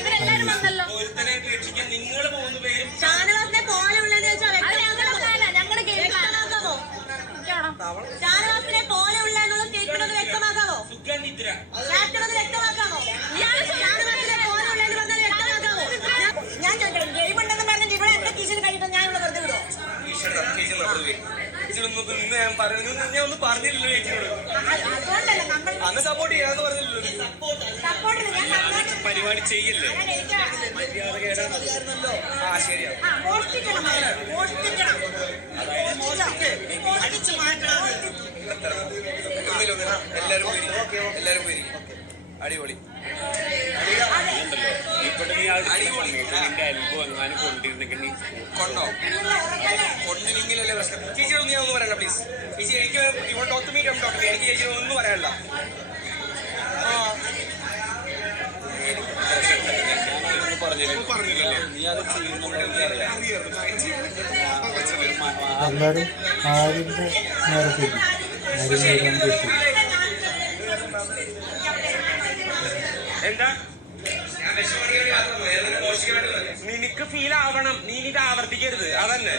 ഇവരെല്ലാരും വന്നല്ലോ. ഷാനവാസിനെ പോലെ ഉള്ളതെന്ന് വെച്ചാൽ വ്യക്തമാക്കാമോ? ഷാനവാസിനെ പോലെ ഉള്ള എന്നുള്ള സ്റ്റേറ്റ്മെന്റ് വ്യക്തമാക്കാമോ? ഷാനവാസിനെ പോലെ ഉള്ളതെന്ന് പറഞ്ഞാൽ വ്യക്തമാക്കാമോ? ഞാൻ ചോദിക്കണം, ഗെയിം ഉണ്ടെന്ന് പറഞ്ഞിട്ട് ഇവിടെ എന്റെ ടീച്ചർ കഴിയുമ്പോൾ ഞാൻ ഇവിടെ വെറുതെ വിടുമോ? ഞാൻ ഒന്നും പറഞ്ഞില്ലല്ലോ ചേച്ചിയോട്. അന്ന് സപ്പോർട്ട് ചെയ്യാന്ന് പറഞ്ഞില്ലല്ലോ. പരിപാടി ചെയ്യല്ലേ? ആ ശരിയാ. എല്ലാരും പോയി അടിപൊളി. ഇവിടെ നീ നിന്റെ അൽബോ എങ്ങാനും കൊണ്ടിരുന്നെങ്കിൽ നീ കൊണ്ടോ? കൊണ്ടില്ലെങ്കിലല്ലേ പ്രശ്നം. ചേച്ചിയൊന്നും ഞാൻ ഒന്നും പറയണ്ട പ്ലീസ്. ചേച്ചി എനിക്ക് ഇവിടെ ടോക്ക് മീ കം ടോക്ക്. എനിക്ക് ചേച്ചി ഒന്നും പറയാനില്ല. എല്ലാവരും ആരിന്റെ നേരത്തെ എന്താ നിനക്ക് ഫീൽ ആവണം. നീ ഇത് ആവർത്തിക്കരുത്. അതന്നെ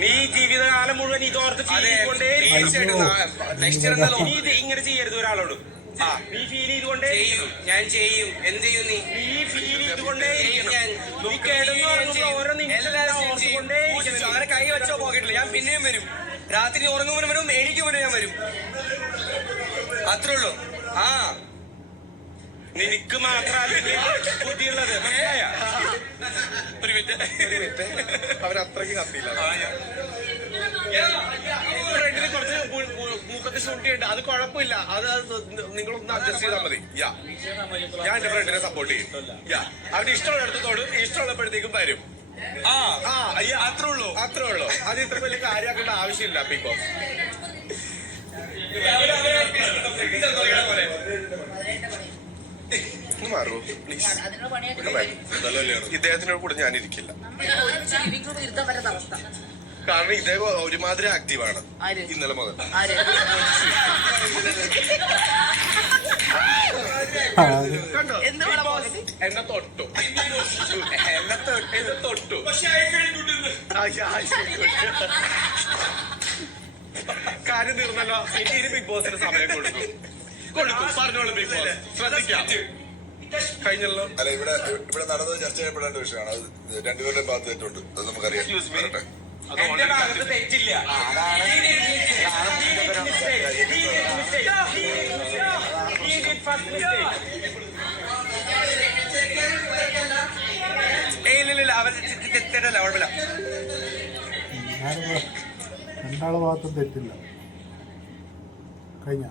നീ ജീവിതകാലം മുഴുവൻ ഇതോർത്ത് ചെയ്തുകൊണ്ടേ നീ ഇത് ഇങ്ങനെ ചെയ്യരുത് ഒരാളോട്. നീ ഫീൽ ചെയ്തുകൊണ്ടേ ഞാൻ ചെയ്യും. എന്ത് ചെയ്യും? നീ ഫീൽ ചെയ്തുകൊണ്ടേ അങ്ങനെ കൈ വെച്ചോ പോകട്ടില്ല. ഞാൻ പിന്നെയും വരും. രാത്രി ഉറങ്ങുമ്പോഴും വരും, എണീക്കുമ്പോഴും ഞാൻ വരും. അത്രേ ഉള്ളൂ. ആ നിനക്ക് മാത്രമല്ല ബുദ്ധിയുള്ളത്. ഒരു മിനിറ്റ്, അവരത്രയ്ക്ക് കത്തിയില്ല. ഫ്രണ്ടിന് കുറച്ച് മൂക്കത്ത് ഷൂട്ട് ചെയ്യണ്ട. അത് കുഴപ്പമില്ല. അത് നിങ്ങളൊന്ന് അഡ്ജസ്റ്റ് ചെയ്താൽ മതി. ഞാൻ എന്റെ ഫ്രണ്ടിനെ സപ്പോർട്ട് ചെയ്യും. അവന് ഇഷ്ടമുള്ള അടുത്തോടും ഇഷ്ടമുള്ളപ്പോഴത്തേക്കും വരും. അത്രേ ഉള്ളൂ. അത് ഇത്ര വലിയ കാര്യമാക്കേണ്ട ആവശ്യമില്ല. Because മാറൂ please. ഇദ്ദേഹത്തിനോട് കൂടെ ഞാനിരിക്കില്ല. കാരണം ഇദ്ദേഹം ഒരുമാതിരി ആക്റ്റീവാണ് ഇന്നലെ മുതൽ. കണ്ടോ? എന്നെ തൊട്ടു. കാര്യം തീർന്നല്ലോ. ഇനി ബിഗ് ബോസിന് സമയം കൊടുക്കും. പറഞ്ഞോളൂ ബിഗ് ബോസ്. ശ്രദ്ധിക്കാം. കഴിഞ്ഞല്ലോ. അല്ല, ഇവിടെ നടന്നത് ചർച്ച ചെയ്യപ്പെടേണ്ട വിഷയമാണ്. അത് രണ്ടുപേരുടെ ഭാഗത്ത് തെറ്റുണ്ട്. അത് നമുക്കറിയാം. എന്റെ ഭാഗത്ത് തെറ്റില്ല. ഇല്ല, അവർ തെറ്റല്ല. കുഴപ്പമില്ല. രണ്ടാളെ ഭാഗത്തും തെറ്റില്ല. കഴിഞ്ഞ